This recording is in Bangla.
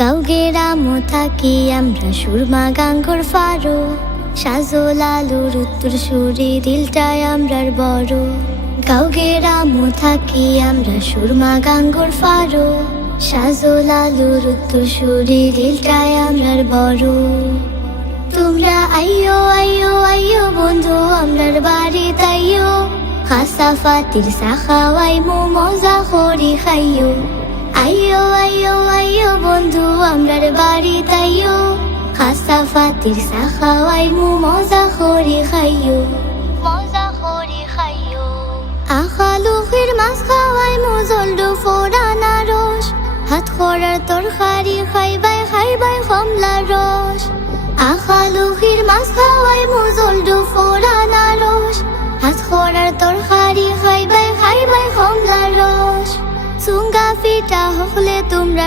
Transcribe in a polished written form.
গাঁও গেরামো থাকি আমরা সুরমা গাঙ্গর ফারো সাজল আলুর উত্তর সুরি দিলটায় আমরার বড়। গাঁও গেরামো থাকি আমরা সুরমা গাঙ্গর ফারো সাজল আলুর উত্তর সুরি দিলটায় আমরার বড়। তোমরা আইয়ো আইয়ো আইয়ো বন্ধু আমরার বাড়ি তাইয়ো হাসা ফাতির সাখাওয়াই মজা করি খাইয়ো। আইয়ো আইয়ো আইয়ো বন্ধু আমরার বাড়ি তাইয়ো হাসা ফাতির সাখাওয়াই মজা করি খাইয়ো। মজা করি খাইয়ো আখালুখির মাছ খাওয়াই জলডু ফোড়ানা রস হাত খরার তরকারি খাইবাই কমলা রস। আখালুখির মাছ খাওয়াই জলডু ফোড়ানা রস হাত খরার তরকারি খাইবাই কমলা রস। চুঙ্গা ফিটা হলে তোমরা